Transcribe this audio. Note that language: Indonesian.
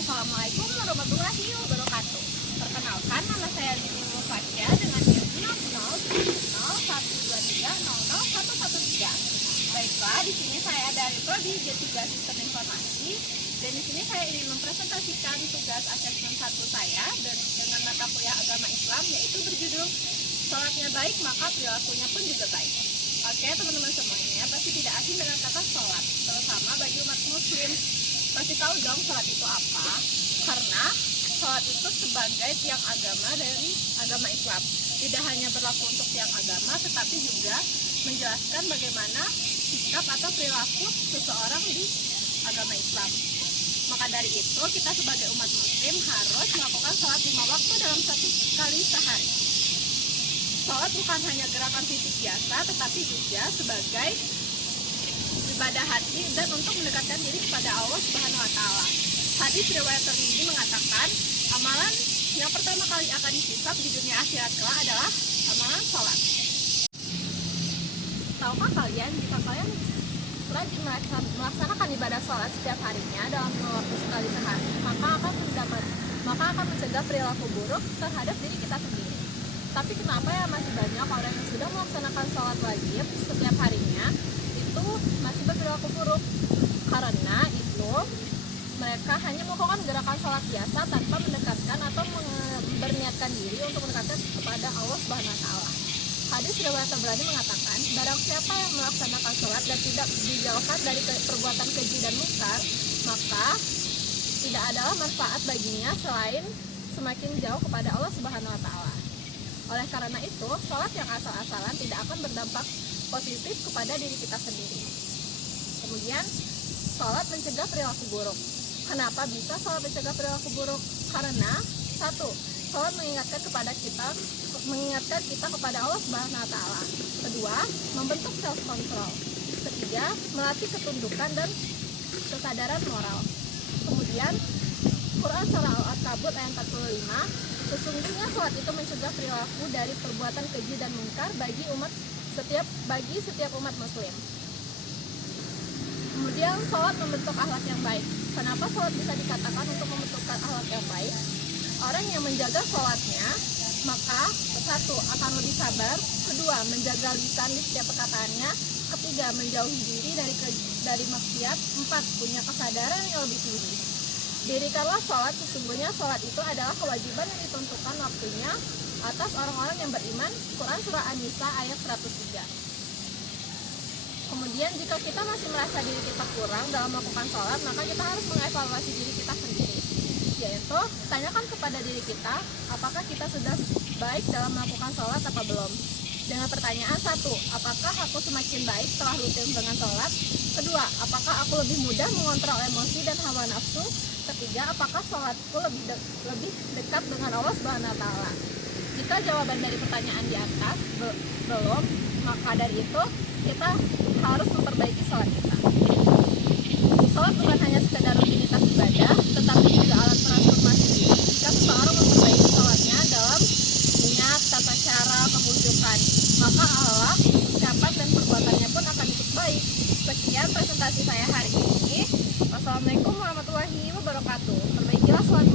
Assalamualaikum warahmatullahi wabarakatuh. Perkenalkan, nama saya Dini Mufatia dengan NIM 001012300113. Baiklah, di sini saya dari Prodi J3 Sistem Informasi, dan di sini saya ingin mempresentasikan tugas asesmen 1 saya dengan mata kuliah agama Islam, yaitu berjudul "Sholatnya baik maka perilakunya pun juga baik". Oke, teman-teman semuanya pasti tidak asing dengan kata sholat, terutama bagi umat muslim. Pasti tahu dong sholat itu apa, karena sholat itu sebagai tiang agama dari agama Islam. Tidak hanya berlaku untuk tiang agama, tetapi juga menjelaskan bagaimana sikap atau perilaku seseorang di agama Islam. Maka dari itu, kita sebagai umat muslim harus melakukan sholat 5 waktu dalam 1 kali sehari. Sholat bukan hanya gerakan fisik biasa, tetapi juga sebagai ibadah hati dan untuk mendekatkan diri kepada Allah Subhanahu wa Ta'ala. Hadis riwayat Tirmidzi mengatakan, amalan yang pertama kali akan dihisab di dunia akhirat kelak adalah amalan sholat. Tahukah kalian, jika kalian rajin melaksanakan ibadah sholat setiap harinya dalam 5 waktu sekali sehari, maka akan mencegah perilaku buruk terhadap diri kita sendiri. Tapi kenapa ya masih banyak orang yang sudah melaksanakan sholat wajib setiap harinya itu masih berperilaku buruk? Karena itu mereka hanya melakukan gerakan sholat biasa tanpa mendekatkan atau berniatkan diri untuk mendekatkan kepada Allah Subhanahu wa Ta'ala. Hadis riwayat Tabrani mengatakan, barang siapa yang melaksanakan sholat dan tidak dijauhkan dari perbuatan keji dan mungkar, maka tidak adalah manfaat baginya selain semakin jauh kepada Allah Subhanahu wa Ta'ala. Oleh karena itu, sholat yang asal-asalan tidak akan berdampak positif kepada diri kita sendiri. Kemudian, sholat mencegah perilaku buruk. Kenapa bisa sholat mencegah perilaku buruk? Karena 1. Sholat mengingatkan kita kepada Allah Subhanahu wa Ta'ala. 2. Membentuk self control. 3. Melatih ketundukan dan kesadaran moral. Kemudian, Quran surah Al-Ankabut ayat 45, sesungguhnya sholat itu mencegah perilaku dari perbuatan keji dan mungkar bagi setiap umat muslim. Kemudian sholat membentuk akhlak yang baik. Kenapa sholat bisa dikatakan untuk membentuk akhlak yang baik? Orang yang menjaga sholatnya, maka 1. Akan lebih sabar, 2. Menjaga lisan di setiap perkataannya, 3. Menjauhi diri dari maksiat, 4. Punya kesadaran yang lebih tinggi. Dirikanlah sholat, sesungguhnya sholat itu adalah kewajiban yang ditentukan waktunya atas orang-orang yang beriman. Quran surah An-Nisa ayat 103. Kemudian jika kita masih merasa diri kita kurang dalam melakukan sholat, maka kita harus mengevaluasi diri kita sendiri, yaitu tanyakan kepada diri kita, apakah kita sudah baik dalam melakukan sholat apa belum. Dengan pertanyaan 1, apakah aku semakin baik setelah rutin dengan sholat? 2, apakah aku lebih mudah mengontrol emosi dan hawa nafsu? 3, apakah sholatku lebih dekat dengan Allah Subhanahu wa Ta'ala? Jika jawaban dari pertanyaan di atas belum, maka dari itu kita harus memperbaiki sholat kita. Sholat bukan hanya sekedar rutinitas ibadah, tetapi juga alat transformasi diri. Jika seseorang memperbaiki sholatnya dalam niat, tata cara, kehujukan, maka akhlak, ucapan, dan perbuatannya pun akan ikut baik. Sekian presentasi saya hari ini. Wassalamualaikum warahmatullahi wabarakatuh. Perbaikilah sholat